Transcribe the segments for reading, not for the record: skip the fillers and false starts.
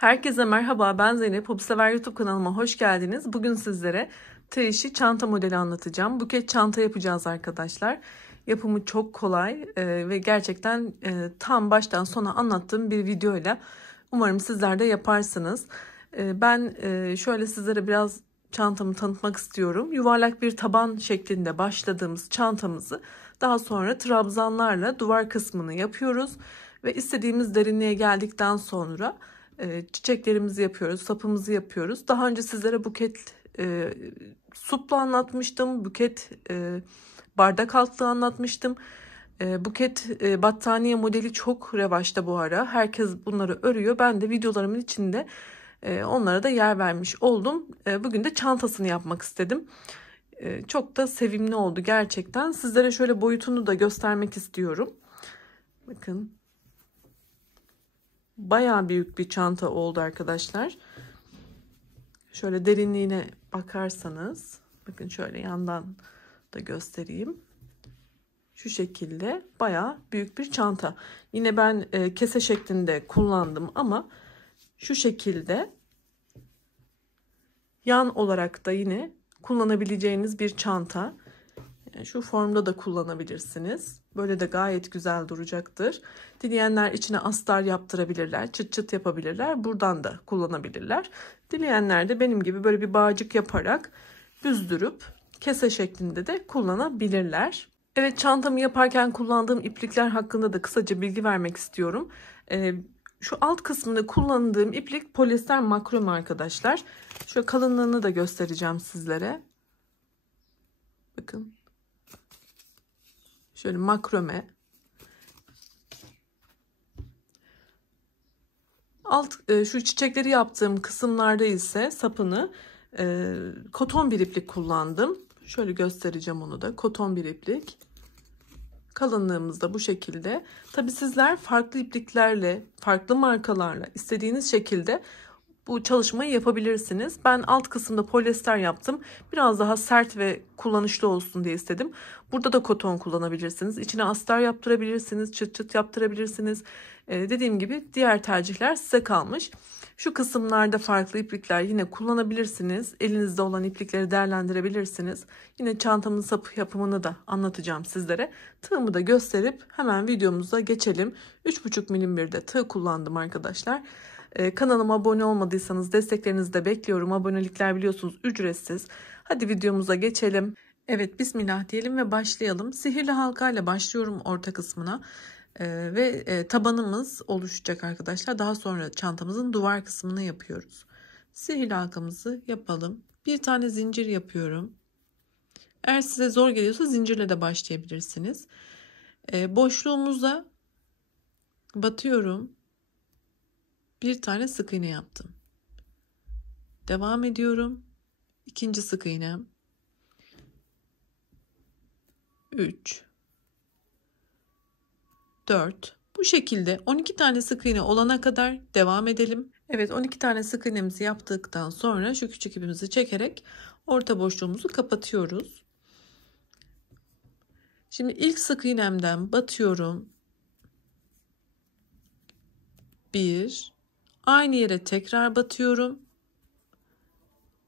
Herkese merhaba, ben Zeynep. Hobisever YouTube kanalıma hoş geldiniz. Bugün sizlere tığ işi çanta modeli anlatacağım. Buket çanta yapacağız arkadaşlar. Yapımı çok kolay ve gerçekten tam baştan sona anlattığım bir videoyla umarım sizler de yaparsınız. Ben şöyle sizlere biraz çantamı tanıtmak istiyorum. Yuvarlak bir taban şeklinde başladığımız çantamızı daha sonra trabzanlarla duvar kısmını yapıyoruz. Ve istediğimiz derinliğe geldikten sonra çiçeklerimizi yapıyoruz, sapımızı yapıyoruz. Daha önce sizlere buket supla anlatmıştım, buket bardak altlığı anlatmıştım. Buket battaniye modeli çok revaçta bu ara. Herkes bunları örüyor. Ben de videolarımın içinde onlara da yer vermiş oldum. Bugün de çantasını yapmak istedim. Çok da sevimli oldu gerçekten. Sizlere şöyle boyutunu da göstermek istiyorum. Bakın. Bayağı büyük bir çanta oldu arkadaşlar. Şöyle derinliğine bakarsanız, bakın şöyle yandan da göstereyim. Şu şekilde bayağı büyük bir çanta. Yine ben kese şeklinde kullandım ama şu şekilde yan olarak da yine kullanabileceğiniz bir çanta. Şu formda da kullanabilirsiniz. Böyle de gayet güzel duracaktır. Dileyenler içine astar yaptırabilirler. Çıt çıt yapabilirler. Buradan da kullanabilirler. Dileyenler de benim gibi böyle bir bağcık yaparak büzdürüp kese şeklinde de kullanabilirler. Evet, çantamı yaparken kullandığım iplikler hakkında da kısaca bilgi vermek istiyorum. Şu alt kısmında kullandığım iplik polyester makrome arkadaşlar. Şöyle kalınlığını da göstereceğim sizlere. Bakın. Şöyle makrome. Şu çiçekleri yaptığım kısımlarda ise sapını koton bir iplik kullandım. Şöyle göstereceğim onu da. Koton bir iplik. Kalınlığımız da bu şekilde. Tabii sizler farklı ipliklerle, farklı markalarla istediğiniz şekilde bu çalışmayı yapabilirsiniz. Ben alt kısımda polyester yaptım. Biraz daha sert ve kullanışlı olsun diye istedim. Burada da koton kullanabilirsiniz. İçine astar yaptırabilirsiniz. Çıt çıt yaptırabilirsiniz. Dediğim gibi diğer tercihler size kalmış. Şu kısımlarda farklı iplikler yine kullanabilirsiniz. Elinizde olan iplikleri değerlendirebilirsiniz. Yine çantamın sapı yapımını da anlatacağım sizlere. Tığımı da gösterip hemen videomuza geçelim. 3,5 milim bir de tığ kullandım arkadaşlar. Kanalıma abone olmadıysanız desteklerinizi de bekliyorum. Abonelikler biliyorsunuz ücretsiz. Hadi videomuza geçelim. Evet, bismillah diyelim ve başlayalım. Sihirli halka ile başlıyorum orta kısmına. Ve tabanımız oluşacak arkadaşlar. Daha sonra çantamızın duvar kısmını yapıyoruz. Sihirli halkamızı yapalım. Bir tane zincir yapıyorum. Eğer size zor geliyorsa zincirle de başlayabilirsiniz. Boşluğumuza batıyorum. Bir tane sık iğne yaptım. Devam ediyorum. İkinci sık iğnem. 3 4 bu şekilde 12 tane sık iğne olana kadar devam edelim. Evet, 12 tane sık iğnemizi yaptıktan sonra şu küçük ipimizi çekerek orta boşluğumuzu kapatıyoruz. Şimdi ilk sık iğnemden batıyorum. 1 aynı yere tekrar batıyorum.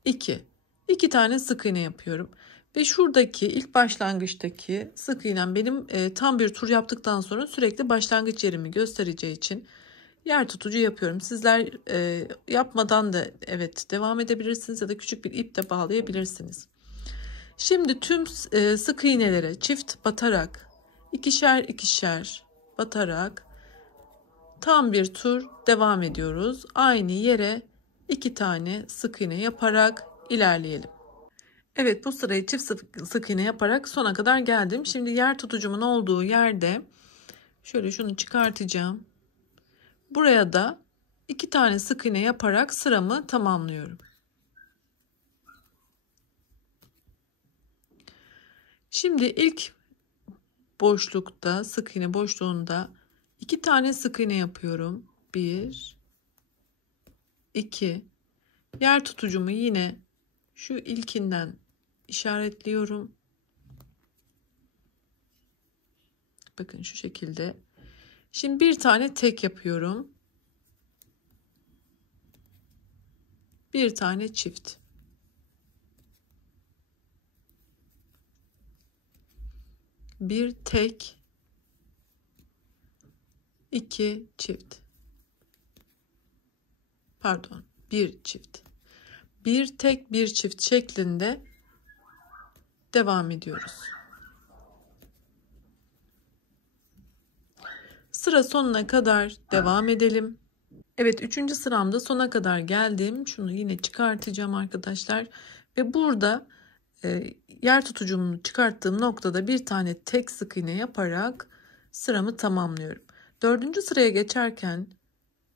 2 tane sık iğne yapıyorum. Ve şuradaki ilk başlangıçtaki sık iğnem benim tam bir tur yaptıktan sonra sürekli başlangıç yerimi göstereceği için yer tutucu yapıyorum. Sizler yapmadan da evet devam edebilirsiniz ya da küçük bir ip de bağlayabilirsiniz. Şimdi tüm sık iğnelere çift batarak ikişer ikişer batarak tam bir tur devam ediyoruz. Aynı yere 2 tane sık iğne yaparak ilerleyelim. Evet, bu sırayı çift sık iğne yaparak sona kadar geldim. Şimdi yer tutucumun olduğu yerde şöyle şunu çıkartacağım. Buraya da 2 tane sık iğne yaparak sıramı tamamlıyorum. Şimdi ilk boşlukta, sık iğne boşluğunda 2 tane sık iğne yapıyorum. 1 2 yer tutucumu yine şu ilkinden işaretliyorum. Bakın şu şekilde. Şimdi bir tane tek yapıyorum. bir tane çift. Bir tek, iki çift. Pardon, bir çift. Bir tek, bir çift şeklinde devam ediyoruz. Sıra sonuna kadar devam edelim. Evet, 3. sıramda sona kadar geldim. Şunu yine çıkartacağım arkadaşlar. Ve burada yer tutucumu çıkarttığım noktada bir tane tek sık iğne yaparak sıramı tamamlıyorum. 4. sıraya geçerken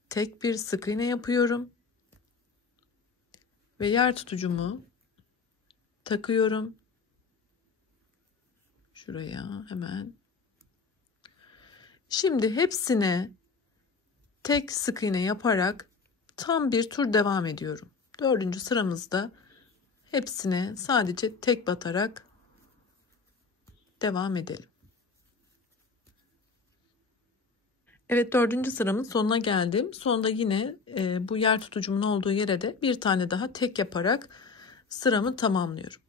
tek bir sık iğne yapıyorum. Ve yer tutucumu takıyorum. Şuraya hemen. Şimdi hepsine tek sık iğne yaparak tam bir tur devam ediyorum. 4. sıramızda hepsine sadece tek batarak devam edelim. Evet, 4. sıramın sonuna geldim. Sonunda yine bu yer tutucumun olduğu yere de bir tane daha tek yaparak sıramı tamamlıyorum.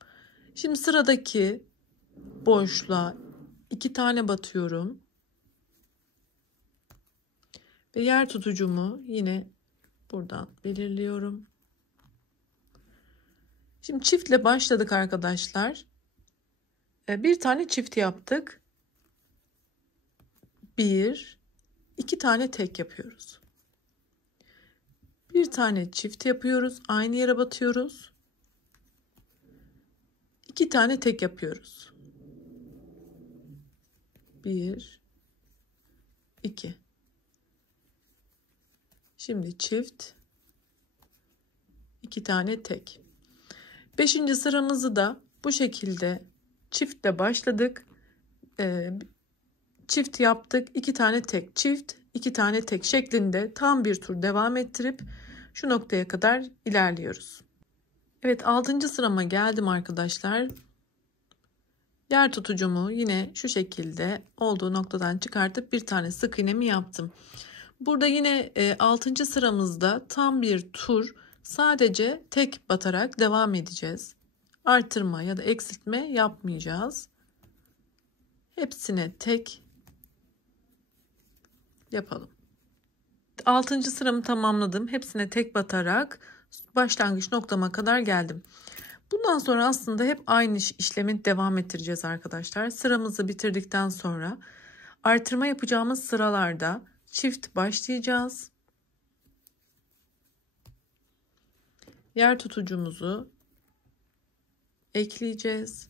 Şimdi sıradaki boşluğa 2 tane batıyorum. Ve yer tutucumu yine buradan belirliyorum. Şimdi çiftle başladık arkadaşlar. Bir tane çift yaptık. 1, 2 tane tek yapıyoruz. Bir tane çift yapıyoruz. Aynı yere batıyoruz. 2 tane tek yapıyoruz. 1, 2. Şimdi çift, 2 tane tek. 5. sıramızı da bu şekilde çiftle başladık. Çift yaptık. 2 tane tek, çift, 2 tane tek şeklinde tam bir tur devam ettirip şu noktaya kadar ilerliyoruz. Evet, 6. sırama geldim arkadaşlar. Yer tutucumu yine şu şekilde olduğu noktadan çıkartıp bir tane sık iğnemi yaptım. Burada yine 6. sıramızda tam bir tur sadece tek batarak devam edeceğiz. Artırma ya da eksiltme yapmayacağız. Hepsine tek yapalım. 6. sıramı tamamladım. Hepsine tek batarak başlangıç noktama kadar geldim. Bundan sonra aslında hep aynı işlemi devam ettireceğiz arkadaşlar. Sıramızı bitirdikten sonra artırma yapacağımız sıralarda çift başlayacağız. Yer tutucumuzu ekleyeceğiz.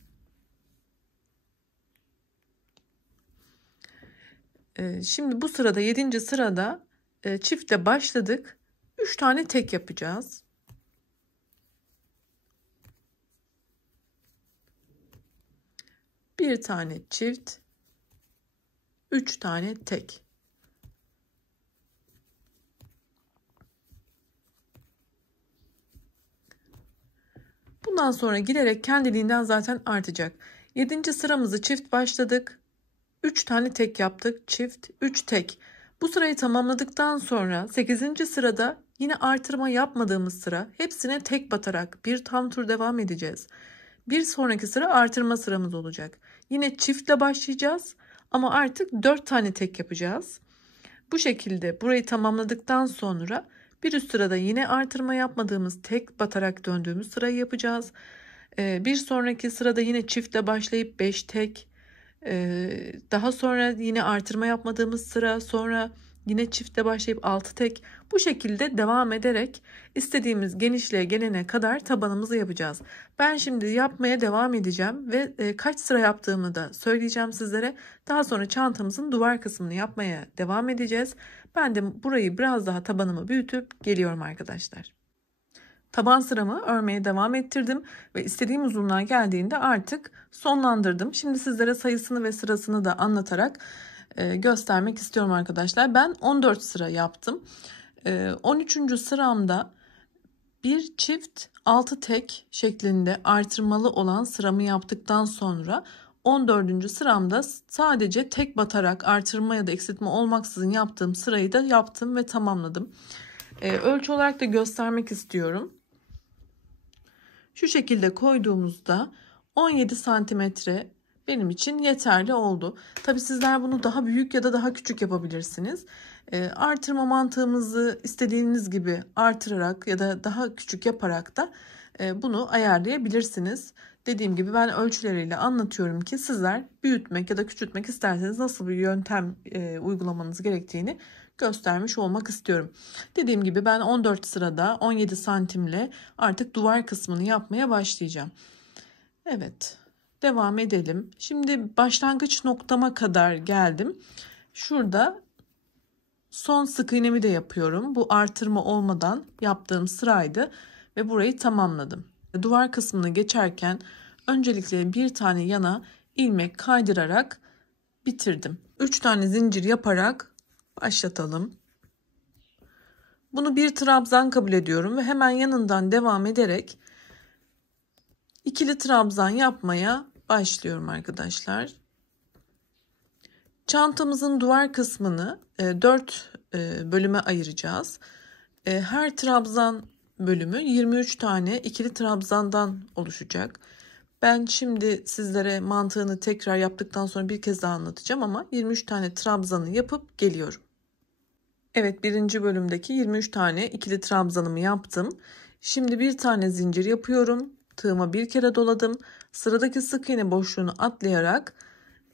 Şimdi bu sırada 7. sırada çiftle başladık. 3 tane tek yapacağız. Bir tane çift, 3 tane tek. Bundan sonra giderek kendiliğinden zaten artacak. 7. sıramızı çift başladık. 3 tane tek yaptık. Çift, 3 tek. Bu sırayı tamamladıktan sonra 8. sırada yine artırma yapmadığımız sıra, hepsine tek batarak bir tam tur devam edeceğiz. Bir sonraki sıra artırma sıramız olacak. Yine çiftle başlayacağız ama artık 4 tane tek yapacağız. Bu şekilde burayı tamamladıktan sonra bir üst sırada yine artırma yapmadığımız tek batarak döndüğümüz sırayı yapacağız. Bir sonraki sırada yine çiftle başlayıp 5 tek. Daha sonra yine artırma yapmadığımız sıra, sonra yine çiftle başlayıp 6 tek. Bu şekilde devam ederek istediğimiz genişliğe gelene kadar tabanımızı yapacağız. Ben şimdi yapmaya devam edeceğim ve kaç sıra yaptığımı da söyleyeceğim sizlere. Daha sonra çantamızın duvar kısmını yapmaya devam edeceğiz. Ben de burayı biraz daha tabanımı büyütüp geliyorum arkadaşlar. Taban sıramı örmeye devam ettirdim ve istediğim uzunluğa geldiğinde artık sonlandırdım. Şimdi sizlere sayısını ve sırasını da anlatarak göstermek istiyorum arkadaşlar. Ben 14 sıra yaptım. 13. sıramda bir çift 6 tek şeklinde artırmalı olan sıramı yaptıktan sonra 14. sıramda sadece tek batarak artırma ya da eksiltme olmaksızın yaptığım sırayı da yaptım ve tamamladım. Ölçü olarak da göstermek istiyorum. Şu şekilde koyduğumuzda 17 santimetre benim için yeterli oldu. Tabi sizler bunu daha büyük ya da daha küçük yapabilirsiniz. Artırma mantığımızı istediğiniz gibi artırarak ya da daha küçük yaparak da bunu ayarlayabilirsiniz. Dediğim gibi ben ölçüleriyle anlatıyorum ki sizler büyütmek ya da küçültmek isterseniz nasıl bir yöntem uygulamanız gerektiğini göstermiş olmak istiyorum. Dediğim gibi ben 14 sırada 17 santimle artık duvar kısmını yapmaya başlayacağım. Evet, devam edelim. Şimdi başlangıç noktama kadar geldim. Şurada son sık iğnemi de yapıyorum. Bu artırma olmadan yaptığım sıraydı ve burayı tamamladım. Duvar kısmını geçerken öncelikle bir tane yana ilmek kaydırarak bitirdim. 3 tane zincir yaparak başlatalım. Bunu bir trabzan kabul ediyorum ve hemen yanından devam ederek ikili trabzan yapmaya başlıyorum arkadaşlar. Çantamızın duvar kısmını 4 bölüme ayıracağız. Her trabzan bölümü 23 tane ikili trabzandan oluşacak. Ben şimdi sizlere mantığını tekrar yaptıktan sonra bir kez daha anlatacağım ama 23 tane trabzanı yapıp geliyorum. Evet, birinci bölümdeki 23 tane ikili trabzanımı yaptım. Şimdi bir tane zincir yapıyorum. Tığıma bir kere doladım. Sıradaki sık iğne boşluğunu atlayarak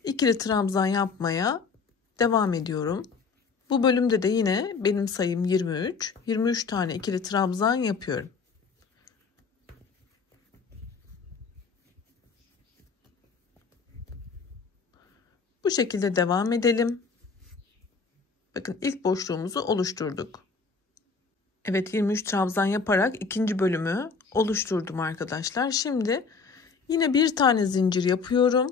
ikili trabzan yapmaya devam ediyorum. Bu bölümde de yine benim sayım 23. 23 tane ikili trabzan yapıyorum. Bu şekilde devam edelim. Bakın ilk boşluğumuzu oluşturduk. Evet, 23 trabzan yaparak ikinci bölümü oluşturdum arkadaşlar. Şimdi yine bir tane zincir yapıyorum.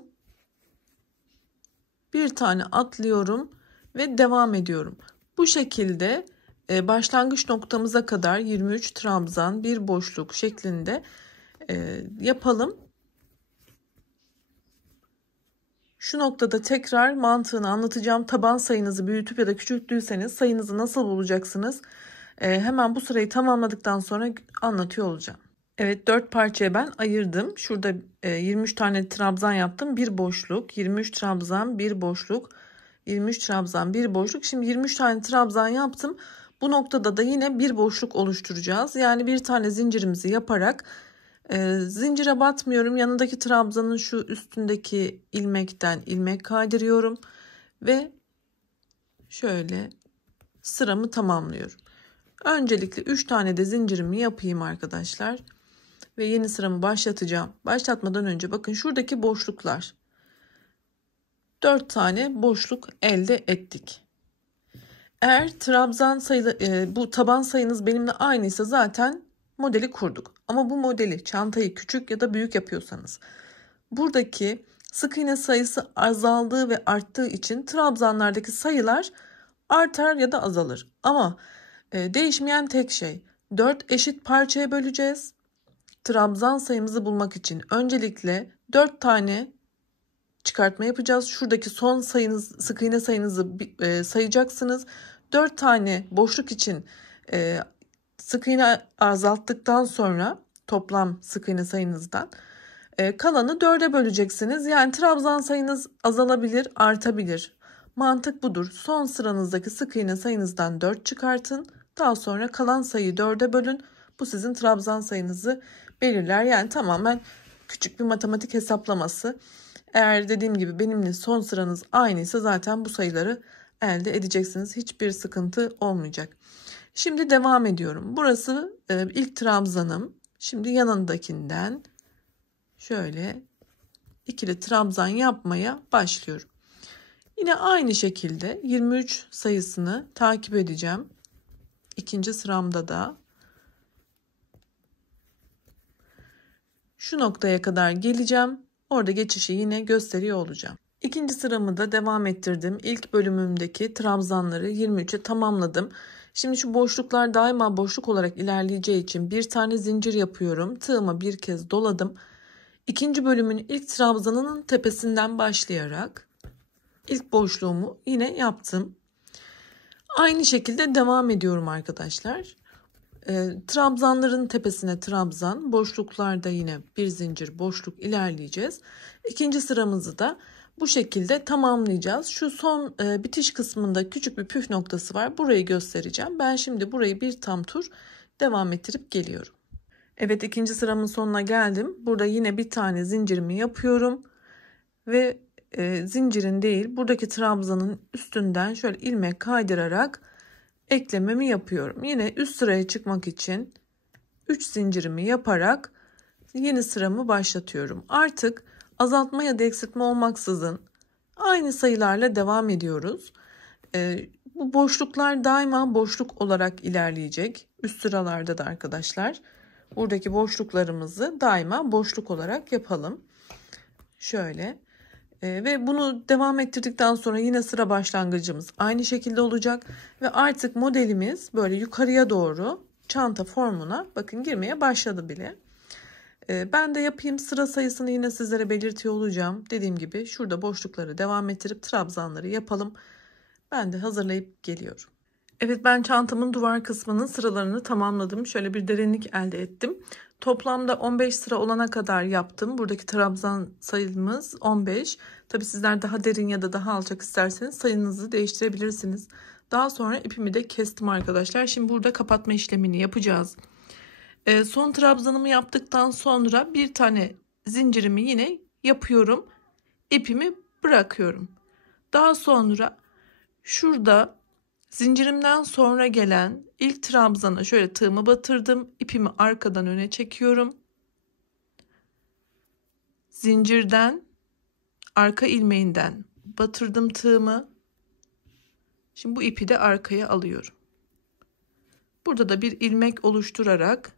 Bir tane atlıyorum ve devam ediyorum. Bu şekilde başlangıç noktamıza kadar 23 trabzan bir boşluk şeklinde yapalım. Şu noktada tekrar mantığını anlatacağım. Taban sayınızı büyütüp ya da küçülttüyseniz sayınızı nasıl bulacaksınız? Hemen bu sırayı tamamladıktan sonra anlatıyor olacağım. Evet, 4 parçaya ben ayırdım. Şurada 23 tane trabzan yaptım. Bir boşluk, 23 trabzan, bir boşluk, 23 trabzan, bir boşluk. Şimdi 23 tane trabzan yaptım. Bu noktada da yine bir boşluk oluşturacağız. Yani bir tane zincirimizi yaparak zincire batmıyorum. Yanındaki trabzanın şu üstündeki ilmekten ilmek kaydırıyorum ve şöyle sıramı tamamlıyorum. Öncelikle 3 tane de zincirimi yapayım arkadaşlar. Ve yeni sıramı başlatacağım. Başlatmadan önce bakın şuradaki boşluklar. 4 tane boşluk elde ettik. Eğer trabzan sayılı bu taban sayınız benimle aynıysa zaten modeli kurduk. Ama bu modeli, çantayı küçük ya da büyük yapıyorsanız buradaki sık iğne sayısı azaldığı ve arttığı için trabzanlardaki sayılar artar ya da azalır. Ama değişmeyen tek şey 4 eşit parçaya böleceğiz. Trabzan sayımızı bulmak için öncelikle 4 tane çıkartma yapacağız. Şuradaki son sayınız, sık iğne sayınızı sayacaksınız. 4 tane boşluk için sık iğne azalttıktan sonra toplam sık iğne sayınızdan kalanı 4'e böleceksiniz. Yani trabzan sayınız azalabilir, artabilir. Mantık budur. Son sıranızdaki sık iğne sayınızdan 4 çıkartın. Daha sonra kalan sayıyı 4'e bölün. Bu sizin trabzan sayınızı belirler. Yani tamamen küçük bir matematik hesaplaması. Eğer dediğim gibi benimle son sıranız aynıysa zaten bu sayıları elde edeceksiniz. Hiçbir sıkıntı olmayacak. Şimdi devam ediyorum. Burası ilk trabzanım. Şimdi yanındakinden şöyle ikili trabzan yapmaya başlıyorum. Yine aynı şekilde 23 sayısını takip edeceğim. İkinci sıramda da şu noktaya kadar geleceğim. Orada geçişi yine gösteriyor olacağım. İkinci sıramı da devam ettirdim. İlk bölümümdeki trabzanları 23'e tamamladım. Şimdi şu boşluklar daima boşluk olarak ilerleyeceği için bir tane zincir yapıyorum. Tığıma bir kez doladım. İkinci bölümün ilk trabzanının tepesinden başlayarak ilk boşluğumu yine yaptım. Aynı şekilde devam ediyorum arkadaşlar. Trabzanların tepesine trabzan, boşluklarda yine bir zincir boşluk ilerleyeceğiz. İkinci sıramızı da bu şekilde tamamlayacağız. Şu son bitiş kısmında küçük bir püf noktası var. Burayı göstereceğim. Ben şimdi burayı bir tam tur devam ettirip geliyorum. Evet, ikinci sıramın sonuna geldim. Burada yine bir tane zincirimi yapıyorum ve zincirin değil, buradaki trabzanın üstünden şöyle ilmek kaydırarak eklememi yapıyorum. Yine üst sıraya çıkmak için 3 zincirimi yaparak yeni sıramı başlatıyorum. Artık azaltma ya da eksiltme olmaksızın aynı sayılarla devam ediyoruz. Bu boşluklar daima boşluk olarak ilerleyecek. Üst sıralarda da arkadaşlar buradaki boşluklarımızı daima boşluk olarak yapalım. Şöyle ve bunu devam ettirdikten sonra yine sıra başlangıcımız aynı şekilde olacak ve artık modelimiz böyle yukarıya doğru çanta formuna bakın girmeye başladı bile. Ben de yapayım, sıra sayısını yine sizlere belirtiyor olacağım. Dediğim gibi şurada boşlukları devam ettirip trabzanları yapalım. Ben de hazırlayıp geliyorum. Evet, ben çantamın duvar kısmının sıralarını tamamladım. Şöyle bir derinlik elde ettim. Toplamda 15 sıra olana kadar yaptım. Buradaki trabzan sayımız 15. Tabi sizler daha derin ya da daha alçak isterseniz sayınızı değiştirebilirsiniz. Daha sonra ipimi de kestim arkadaşlar. Şimdi burada kapatma işlemini yapacağız. Son trabzanımı yaptıktan sonra bir tane zincirimi yine yapıyorum. İpimi bırakıyorum. Daha sonra şurada zincirimden sonra gelen ilk trabzana şöyle tığımı batırdım. İpimi arkadan öne çekiyorum. Zincirden arka ilmeğinden batırdım tığımı. Şimdi bu ipi de arkaya alıyorum. Burada da bir ilmek oluşturarak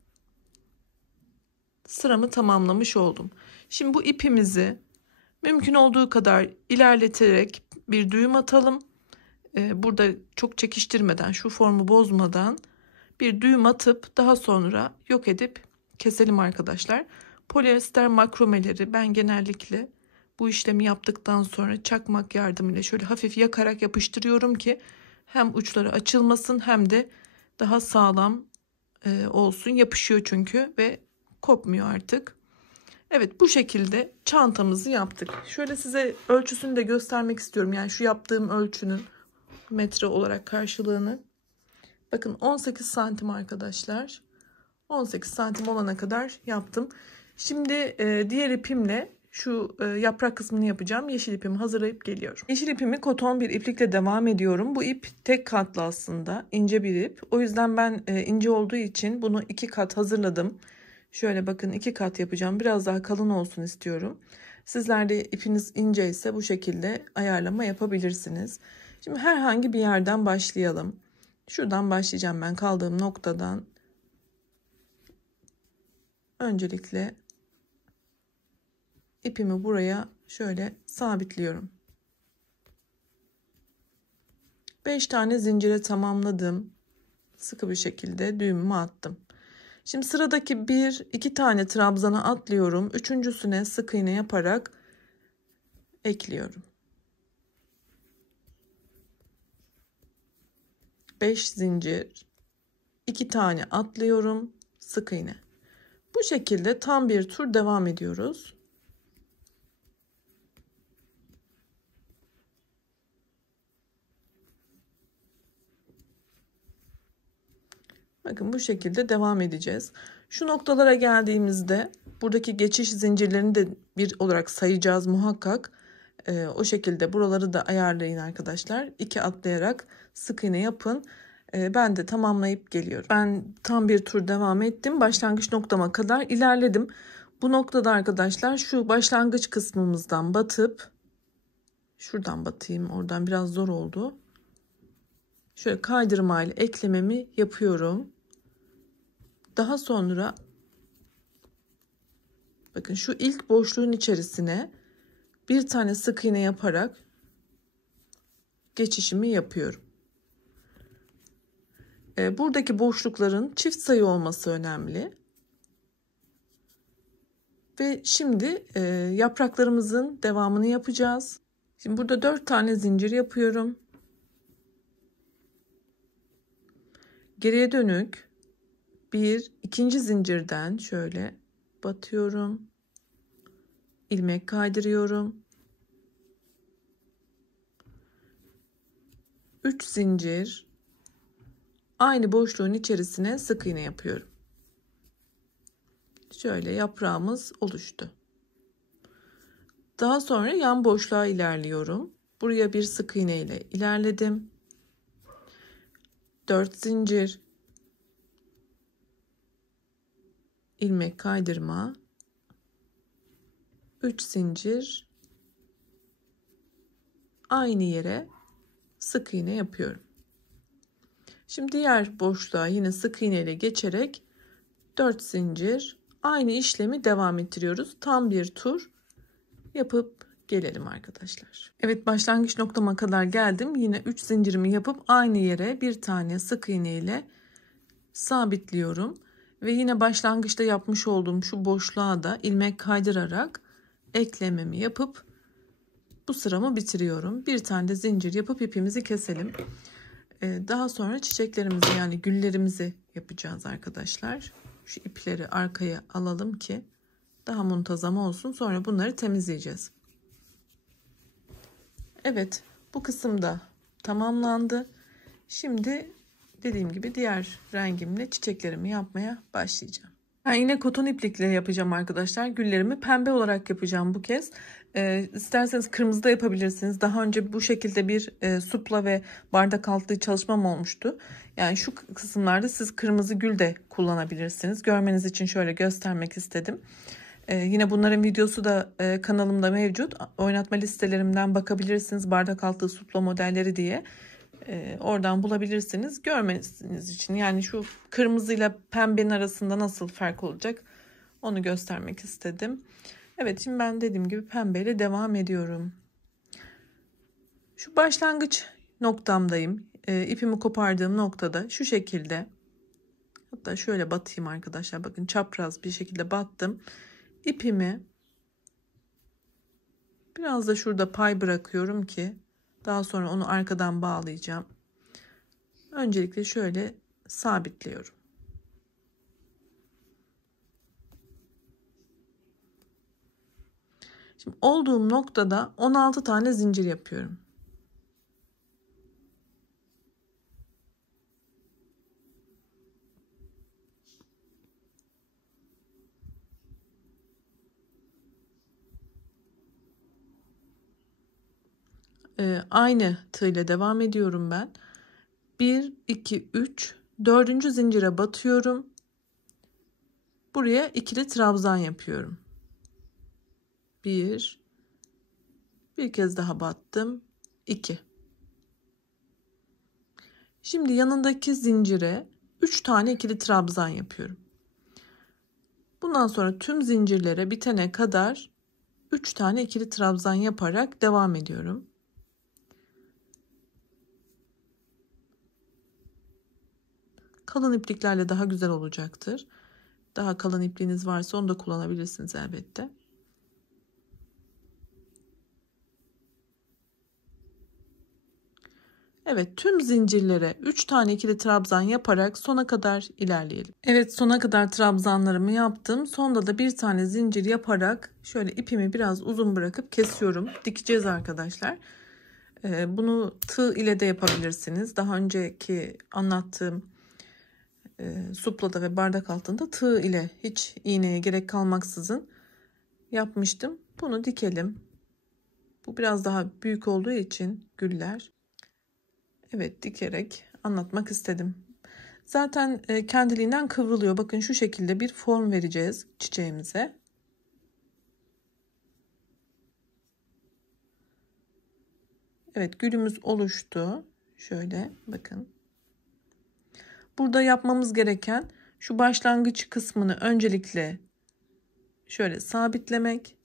sıramı tamamlamış oldum. Şimdi bu ipimizi mümkün olduğu kadar ilerleterek bir düğüm atalım. Burada çok çekiştirmeden, şu formu bozmadan bir düğüm atıp daha sonra yok edip keselim arkadaşlar. Polyester makromeleri ben genellikle bu işlemi yaptıktan sonra çakmak yardımıyla şöyle hafif yakarak yapıştırıyorum ki hem uçları açılmasın hem de daha sağlam olsun. Yapışıyor çünkü ve kopmuyor artık. Evet, bu şekilde çantamızı yaptık. Şöyle size ölçüsünü de göstermek istiyorum. Yani şu yaptığım ölçünün metre olarak karşılığını. Bakın 18 santim arkadaşlar. 18 santim olana kadar yaptım. Şimdi diğer ipimle şu yaprak kısmını yapacağım. Yeşil ipimi hazırlayıp geliyorum. Yeşil ipimi koton bir iplikle devam ediyorum. Bu ip tek katlı aslında. İnce bir ip. O yüzden ben ince olduğu için bunu 2 kat hazırladım. Şöyle bakın 2 kat yapacağım. Biraz daha kalın olsun istiyorum. Sizler de ipiniz ince ise bu şekilde ayarlama yapabilirsiniz. Şimdi herhangi bir yerden başlayalım. Şuradan başlayacağım ben kaldığım noktadan. Öncelikle ipimi buraya şöyle sabitliyorum. 5 tane zincire tamamladım. Sıkı bir şekilde düğümümü attım. Şimdi sıradaki 1-2 tane trabzana atlıyorum. Üçüncüsüne sık iğne yaparak ekliyorum. 5 zincir, 2 tane atlıyorum, sık iğne. Bu şekilde tam bir tur devam ediyoruz. Bakın bu şekilde devam edeceğiz. Şu noktalara geldiğimizde buradaki geçiş zincirlerini de bir olarak sayacağız muhakkak. O şekilde buraları da ayarlayın arkadaşlar. 2 atlayarak sık iğne yapın. Ben de tamamlayıp geliyorum. Ben tam bir tur devam ettim. Başlangıç noktama kadar ilerledim. Bu noktada arkadaşlar şu başlangıç kısmımızdan batıp şuradan batayım. Oradan biraz zor oldu. Şöyle kaydırmayla eklememi yapıyorum. Daha sonra bakın şu ilk boşluğun içerisine bir tane sık iğne yaparak geçişimi yapıyorum. Buradaki boşlukların çift sayı olması önemli. Ve şimdi yapraklarımızın devamını yapacağız. Şimdi burada 4 tane zincir yapıyorum. Geriye dönük ikinci zincirden şöyle batıyorum. İlmek kaydırıyorum. 3 zincir. Aynı boşluğun içerisine sık iğne yapıyorum. Şöyle yaprağımız oluştu. Daha sonra yan boşluğa ilerliyorum. Buraya bir sık iğne ile ilerledim. 4 zincir. İlmek kaydırma. 3 zincir. Aynı yere sık iğne yapıyorum. Şimdi diğer boşluğa yine sık iğne ile geçerek 4 zincir aynı işlemi devam ettiriyoruz. Tam bir tur yapıp gelelim arkadaşlar. Evet, başlangıç noktama kadar geldim. Yine 3 zincirimi yapıp aynı yere bir tane sık iğne ile sabitliyorum. Ve yine başlangıçta yapmış olduğum şu boşluğa da ilmek kaydırarak eklememi yapıp bu sıramı bitiriyorum. Bir tane de zincir yapıp ipimizi keselim. Daha sonra çiçeklerimizi yani güllerimizi yapacağız arkadaşlar. Şu ipleri arkaya alalım ki daha muntazam olsun. Sonra bunları temizleyeceğiz. Evet, bu kısım da tamamlandı. Şimdi dediğim gibi diğer rengimle çiçeklerimi yapmaya başlayacağım. Ben yine koton iplikle yapacağım arkadaşlar. Güllerimi pembe olarak yapacağım bu kez. İsterseniz kırmızı da yapabilirsiniz. Daha önce bu şekilde bir supla ve bardak altlığı çalışmam olmuştu. Yani şu kısımlarda siz kırmızı gül de kullanabilirsiniz. Görmeniz için şöyle göstermek istedim. Yine bunların videosu da kanalımda mevcut. Oynatma listelerimden bakabilirsiniz. Bardak altlığı supla modelleri diye. Oradan bulabilirsiniz. Görmeniz için yani şu kırmızıyla pembenin arasında nasıl fark olacak onu göstermek istedim. Evet, şimdi ben dediğim gibi pembeyle devam ediyorum. Şu başlangıç noktamdayım. İpimi kopardığım noktada şu şekilde, hatta şöyle batayım arkadaşlar, bakın çapraz bir şekilde battım. İpimi biraz da şurada pay bırakıyorum ki daha sonra onu arkadan bağlayacağım. Öncelikle şöyle sabitliyorum. Şimdi olduğum noktada 16 tane zincir yapıyorum. Aynı tığ ile devam ediyorum ben. 1, 2, 3, 4. zincire batıyorum. Buraya ikili trabzan yapıyorum. Bir kez daha battım. 2. Şimdi yanındaki zincire 3 tane ikili trabzan yapıyorum. Bundan sonra tüm zincirlere bitene kadar 3 tane ikili trabzan yaparak devam ediyorum. Kalın ipliklerle daha güzel olacaktır. Daha kalın ipliğiniz varsa onu da kullanabilirsiniz elbette. Evet, tüm zincirlere 3 tane ikili trabzan yaparak sona kadar ilerleyelim. Evet, sona kadar trabzanlarımı yaptım. Sonda da bir tane zincir yaparak şöyle ipimi biraz uzun bırakıp kesiyorum. Dikeceğiz arkadaşlar. Bunu tığ ile de yapabilirsiniz. Daha önceki anlattığım suplada ve bardak altında tığ ile hiç iğneye gerek kalmaksızın yapmıştım. Bunu dikelim. Bu biraz daha büyük olduğu için güller. Evet, dikerek anlatmak istedim. Zaten kendiliğinden kıvrılıyor. Bakın şu şekilde bir form vereceğiz çiçeğimize. Evet, gülümüz oluştu. Şöyle bakın. Burada yapmamız gereken şu başlangıç kısmını öncelikle şöyle sabitlemek.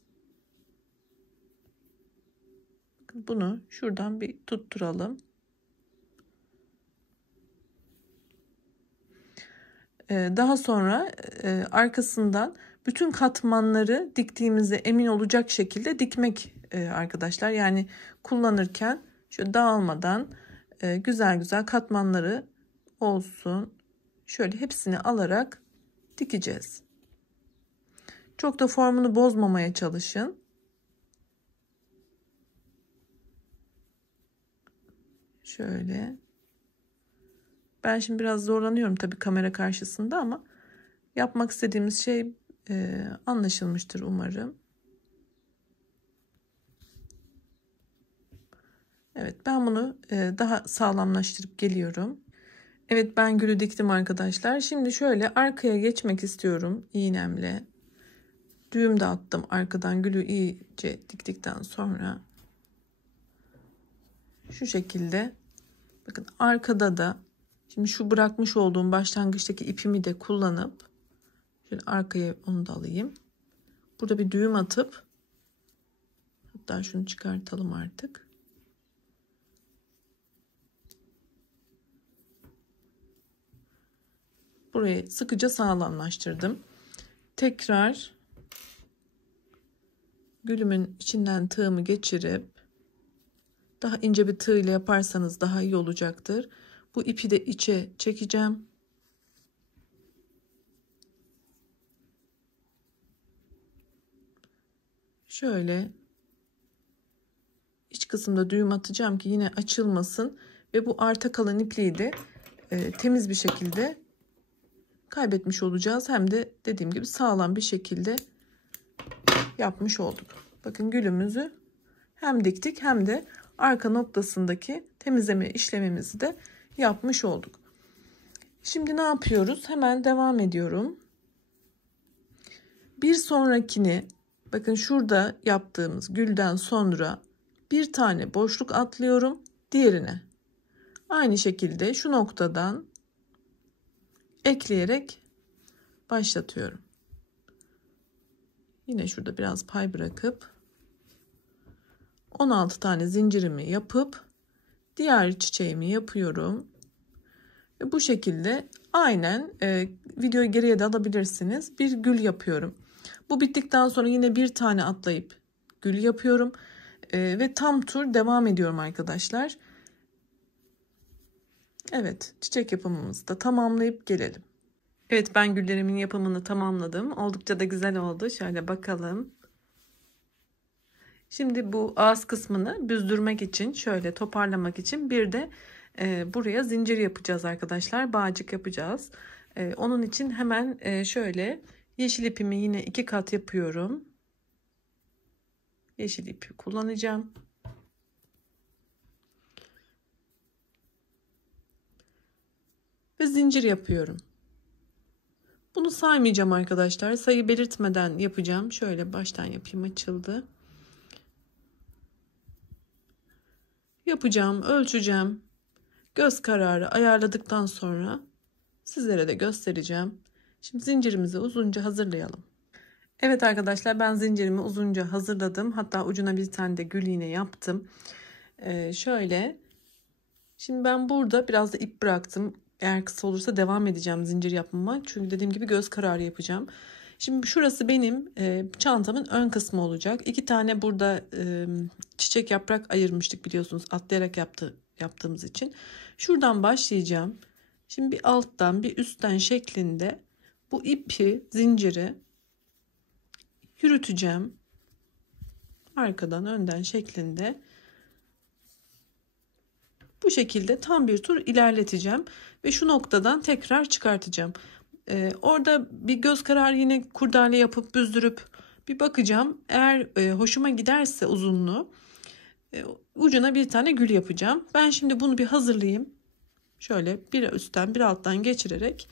Bunu şuradan bir tutturalım. Daha sonra arkasından bütün katmanları diktiğimizde emin olacak şekilde dikmek arkadaşlar. Yani kullanırken şöyle dağılmadan güzel güzel katmanları olsun. şöyle hepsini alarak dikeceğiz. Çok da formunu bozmamaya çalışın. Şöyle. Ben şimdi biraz zorlanıyorum tabii kamera karşısında ama yapmak istediğimiz şey anlaşılmıştır umarım. Evet, ben bunu daha sağlamlaştırıp geliyorum. Evet, ben gülü diktim arkadaşlar. Şimdi şöyle arkaya geçmek istiyorum iğnemle. Düğüm de attım arkadan gülü iyice diktikten sonra. Şu şekilde. Bakın arkada da şimdi şu bırakmış olduğum başlangıçtaki ipimi de kullanıp şöyle arkaya onu da alayım. Burada bir düğüm atıp hatta şunu çıkartalım artık. Burayı sıkıca sağlamlaştırdım. Tekrar gülümün içinden tığımı geçirip daha ince bir tığ ile yaparsanız daha iyi olacaktır. Bu ipi de içe çekeceğim. Şöyle iç kısımda düğüm atacağım ki yine açılmasın ve bu arta kalan ipliği de temiz bir şekilde kaybetmiş olacağız. Hem de dediğim gibi sağlam bir şekilde yapmış olduk. Bakın gülümüzü hem diktik hem de arka noktasındaki temizleme işlemimizi de yapmış olduk. Şimdi ne yapıyoruz? Hemen devam ediyorum. Bir sonrakini bakın şurada yaptığımız gülden sonra bir tane boşluk atlıyorum diğerine. Aynı şekilde şu noktadan ekleyerek başlatıyorum. Yine şurada biraz pay bırakıp 16 tane zincirimi yapıp diğer çiçeğimi yapıyorum. Ve bu şekilde aynen videoyu geriye de alabilirsiniz. Bir gül yapıyorum. Bu bittikten sonra yine bir tane atlayıp gül yapıyorum. Ve tam tur devam ediyorum arkadaşlar. Evet, çiçek yapımımızı da tamamlayıp gelelim. Evet, ben güllerimin yapımını tamamladım. Oldukça da güzel oldu. Şöyle bakalım. Şimdi bu ağız kısmını büzdürmek için, şöyle toparlamak için bir de buraya zincir yapacağız arkadaşlar. Bağcık yapacağız. Onun için hemen şöyle yeşil ipimi yine 2 kat yapıyorum. Yeşil ipi kullanacağım. Ve zincir yapıyorum. Bunu saymayacağım arkadaşlar. Sayı belirtmeden yapacağım. Şöyle baştan yapayım, açıldı. Yapacağım, ölçeceğim. Göz kararı ayarladıktan sonra sizlere de göstereceğim. Şimdi zincirimizi uzunca hazırlayalım. Evet arkadaşlar, ben zincirimi uzunca hazırladım. Hatta ucuna bir tane de gül iğne yaptım. Şöyle. Şimdi ben burada biraz da ip bıraktım. Eğer kısa olursa devam edeceğim zincir yapmama. Çünkü dediğim gibi göz kararı yapacağım. Şimdi şurası benim çantamın ön kısmı olacak. 2 tane burada çiçek yaprak ayırmıştık biliyorsunuz. Atlayarak yaptığımız için. Şuradan başlayacağım. Şimdi bir alttan bir üstten şeklinde bu ipi, zinciri yürüteceğim. Arkadan önden şeklinde. Bu şekilde tam bir tur ilerleteceğim. Ve şu noktadan tekrar çıkartacağım. Orada bir göz kararı yine kurdale yapıp büzdürüp bir bakacağım. Eğer hoşuma giderse uzunluğu ucuna bir tane gül yapacağım. Ben şimdi bunu bir hazırlayayım. Şöyle bir üstten bir alttan geçirerek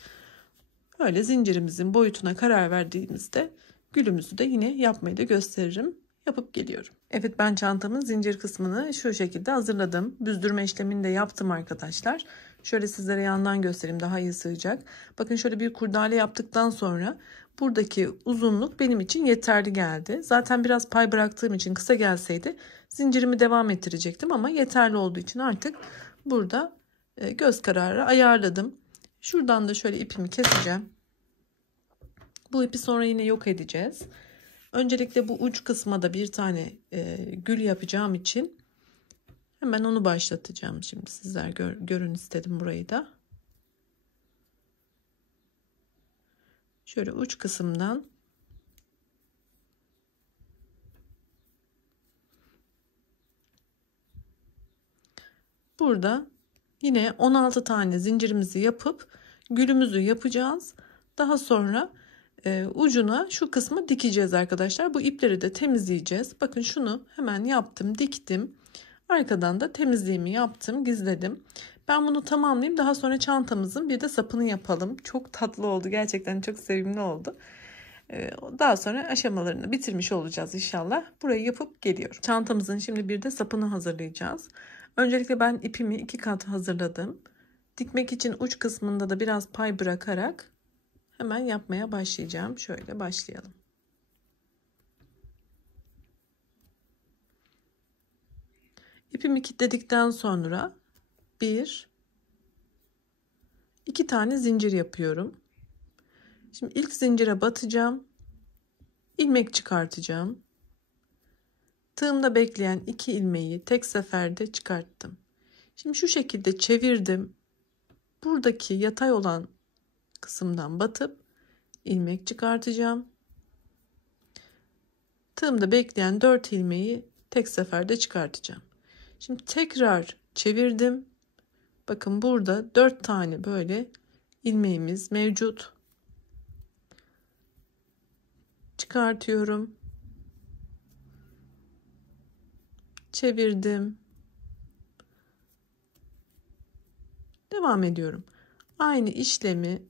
öyle zincirimizin boyutuna karar verdiğimizde gülümüzü de yine yapmayı da gösteririm. Yapıp geliyorum. Evet, ben çantamın zincir kısmını şu şekilde hazırladım. Büzdürme işlemini de yaptım arkadaşlar. Şöyle sizlere yandan göstereyim, daha iyi sığacak. Bakın şöyle bir kurdale yaptıktan sonra buradaki uzunluk benim için yeterli geldi. Zaten biraz pay bıraktığım için kısa gelseydi zincirimi devam ettirecektim ama yeterli olduğu için artık burada göz kararı ayarladım. Şuradan da şöyle ipimi keseceğim. Bu ipi sonra yine yok edeceğiz. Öncelikle bu uç kısma da bir tane gül yapacağım için hemen onu başlatacağım. Şimdi sizler görün istedim burayı da. şöyle uç kısımdan burada yine 16 tane zincirimizi yapıp gülümüzü yapacağız. Daha sonra ucuna şu kısmı dikeceğiz arkadaşlar. Bu ipleri de temizleyeceğiz. Bakın şunu hemen yaptım, diktim. Arkadan da temizliğimi yaptım, gizledim. Ben bunu tamamlayayım. Daha sonra çantamızın bir de sapını yapalım. Çok tatlı oldu. Gerçekten çok sevimli oldu. Daha sonra aşamalarını bitirmiş olacağız inşallah. Burayı yapıp geliyorum. Çantamızın şimdi bir de sapını hazırlayacağız. Öncelikle ben ipimi 2 kat hazırladım. Dikmek için uç kısmında da biraz pay bırakarak hemen yapmaya başlayacağım. Şöyle başlayalım. İpimi kilitledikten sonra 2 tane zincir yapıyorum. Şimdi ilk zincire batacağım. İlmek çıkartacağım. Tığımda bekleyen 2 ilmeği tek seferde çıkarttım. Şimdi şu şekilde çevirdim. Buradaki yatay olan kısımdan batıp ilmek çıkartacağım. Tığımda bekleyen 4 ilmeği tek seferde çıkartacağım. Şimdi tekrar çevirdim. Bakın burada 4 tane böyle ilmeğimiz mevcut. Çıkartıyorum. Çevirdim. Devam ediyorum. Aynı işlemi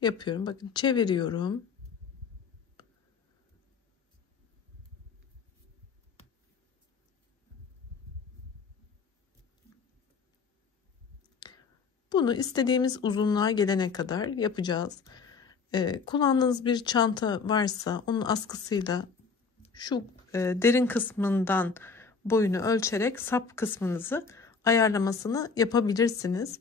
yapıyorum. Bakın çeviriyorum. Bunu istediğimiz uzunluğa gelene kadar yapacağız. Kullandığınız bir çanta varsa onun askısıyla şu derin kısmından boyunu ölçerek sap kısmınızı ayarlamasını yapabilirsiniz.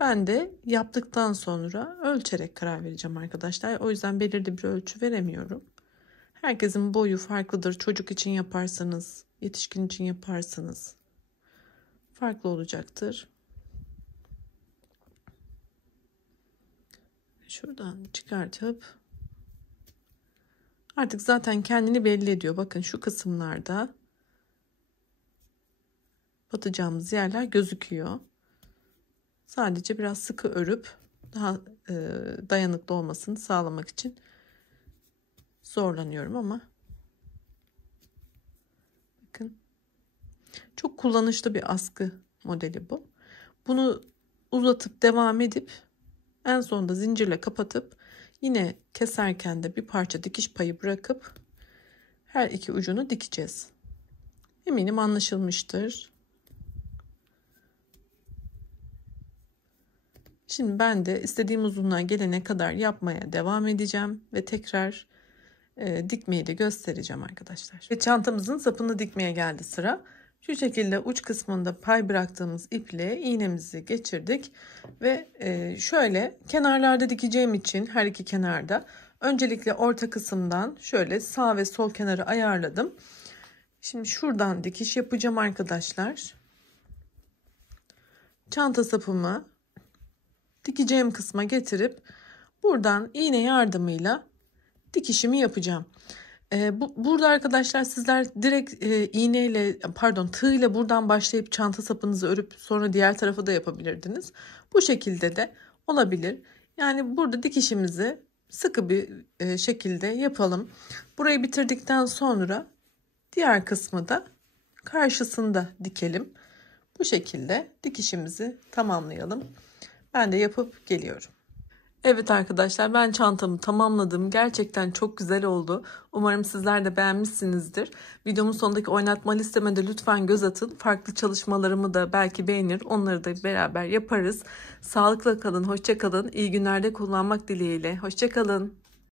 Ben de yaptıktan sonra ölçerek karar vereceğim arkadaşlar. O yüzden belirli bir ölçü veremiyorum. Herkesin boyu farklıdır. Çocuk için yaparsanız, yetişkin için yaparsanız farklı olacaktır. Şuradan çıkartıp artık zaten kendini belli ediyor. Bakın şu kısımlarda batacağımız yerler gözüküyor. Sadece biraz sıkı örüp daha dayanıklı olmasını sağlamak için zorlanıyorum ama bakın çok kullanışlı bir askı modeli bu. Bunu uzatıp devam edip en sonunda zincirle kapatıp yine keserken de bir parça dikiş payı bırakıp her iki ucunu dikeceğiz. Eminim anlaşılmıştır. Şimdi ben de istediğim uzunluğa gelene kadar yapmaya devam edeceğim ve tekrar dikmeyi de göstereceğim arkadaşlar. Ve çantamızın sapını dikmeye geldi sıra. Şu şekilde uç kısmında pay bıraktığımız iple iğnemizi geçirdik ve şöyle kenarlarda dikeceğim için her iki kenarda öncelikle orta kısımdan şöyle sağ ve sol kenarı ayarladım. Şimdi şuradan dikiş yapacağım arkadaşlar. Çanta sapımı dikeceğim kısma getirip buradan iğne yardımıyla dikişimi yapacağım. Burada arkadaşlar sizler direkt iğneyle tığ ile buradan başlayıp çanta sapınızı örüp sonra diğer tarafı da yapabilirdiniz. Bu şekilde de olabilir. Yani burada dikişimizi sıkı bir şekilde yapalım. Burayı bitirdikten sonra diğer kısmı da karşısında dikelim. Bu şekilde dikişimizi tamamlayalım. Ben de yapıp geliyorum. Evet arkadaşlar, ben çantamı tamamladım. Gerçekten çok güzel oldu. Umarım sizler de beğenmişsinizdir. Videomun sonundaki oynatma listeme de lütfen göz atın. Farklı çalışmalarımı da belki beğenir. Onları da beraber yaparız. Sağlıkla kalın, hoşça kalın. İyi günlerde kullanmak dileğiyle. Hoşça kalın.